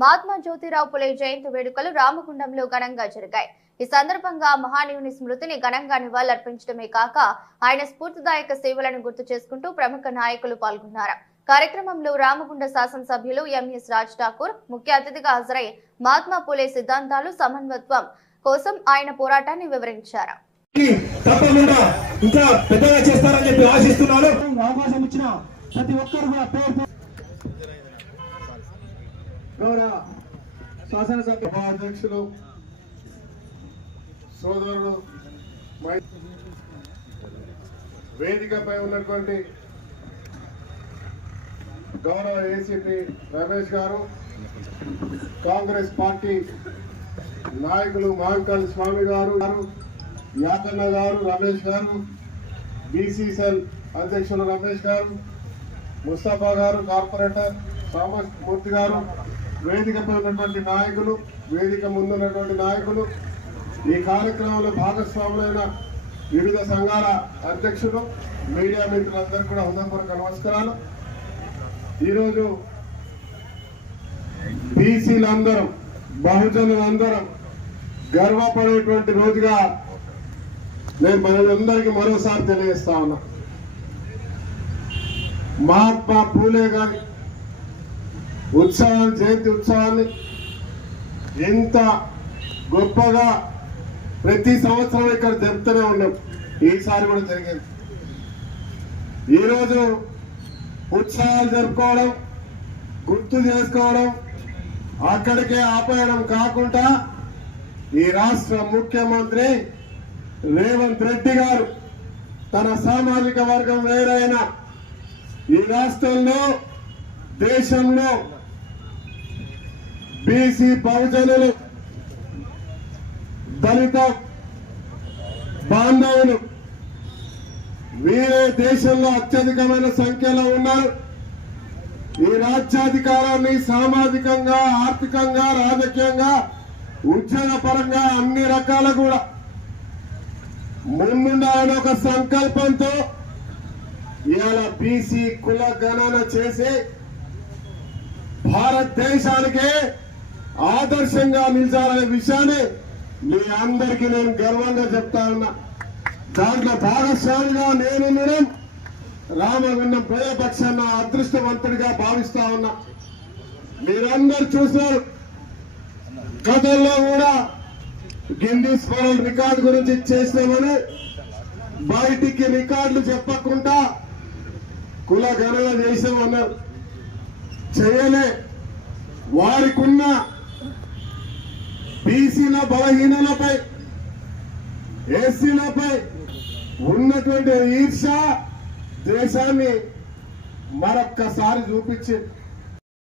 మహాత్మా జ్యోతిరావు పులే జయంతి వేడుకలు రామగుండంలో ఘనంగా జరిగాయి. ఈ సందర్భంగా మహానీయుని స్మృతిని ఘనంగా నివాళులర్పించడమే కాక ఆయన స్ఫూర్తిదాయక సేవలను గుర్తు చేసుకుంటూ ప్రముఖ నాయకులు పాల్గొన్నారు. కార్యక్రమంలో రామగుండ శాసనసభ్యులు ఎంఎస్ రాజ్ ఠాకూర్ ముఖ్య అతిథిగా హాజరై మహాత్మా పూలే సిద్ధాంతాలు సమన్వత్వం కోసం ఆయన పోరాటాన్ని వివరించారు. తప్పకుండా ఇంకా పెద్దగా చేస్తారని చెప్పి ఆశిస్తున్నాను. అవకాశం ఇచ్చిన ప్రతి ఒక్కరు కూడా గౌరవ శాసనసభ అధ్యక్షులు సోదరుడు వేదికపై ఉన్నటువంటి గౌరవ ఏసీపీ రమేష్ గారు కాంగ్రెస్ పార్టీ నాయకులు మహంకాళి స్వామి గారు గారు గారు రమేష్ గారు బీసీసీఎల్ అధ్యక్షులు రమేష్ గారు ముస్తాఫా గారు కార్పొరేటర్ సామస్ మూర్తి గారు వేదికపై ఉన్నటువంటి నాయకులు వేదిక ముందున్నటువంటి నాయకులు ఈ కార్యక్రమంలో భాగస్వాములైన వివిధ సంఘాల అధ్యక్షులు మీడియా మిత్రులందరికీ కూడా హృదయపూర్వక నమస్కారాలు. ఈరోజు బీసీలందరం బహుజనులందరం గర్వపడేటువంటి రోజుగా నేను మనందరికీ మరోసారి తెలియజేస్తా ఉన్నా. మహాత్మా పూలే గారి ఉత్సవాన్ని జయంతి ఉత్సవాన్ని ఎంత గొప్పగా ప్రతి సంవత్సరం ఇక్కడ జరుపుతూనే ఉన్నాం. ఈసారి కూడా జరిగింది. ఈరోజు ఉత్సవాలు జరుపుకోవడం గుర్తు చేసుకోవడం అక్కడికే ఆపేయడం కాకుండా ఈ రాష్ట్ర ముఖ్యమంత్రి రేవంత్ రెడ్డి గారు తన సామాజిక వర్గం వేరైన ఈ రాష్ట్రంలో దేశంలో బీసీ బహుజనులు దళిత బాంధవులు వీరే దేశంలో అత్యధికమైన సంఖ్యలో ఉన్నారు. ఈ రాజ్యాధికారాన్ని సామాజికంగా ఆర్థికంగా రాజకీయంగా ఉద్యోగపరంగా అన్ని రకాల కూడా ముందుండాలని ఒక సంకల్పంతో ఇవాళ బీసీ కుల గణన చేసి భారతదేశానికే ఆదర్శంగా నిలిచాలనే విషయాన్ని మీ అందరికీ నేను గర్వంగా చెప్తా ఉన్నా. దాంట్లో భాగస్వామిగా నేను ఉండడం రామగుండం ప్రజాపక్షాన్ని అదృష్టవంతుడిగా భావిస్తా ఉన్నా. మీరందరూ చూసారు గతంలో కూడా గిన్నీస్ వరల్డ్ రికార్డు గురించి చేసినామని బయటికి రికార్డులు చెప్పకుండా కుల గణన చేసామన్నారు చేయలే. వారికున్న బీసీల బలహీనలపై ఎస్సీలపై ఉన్నటువంటి ఈర్ష దేశాన్ని మరొక్కసారి చూపించింది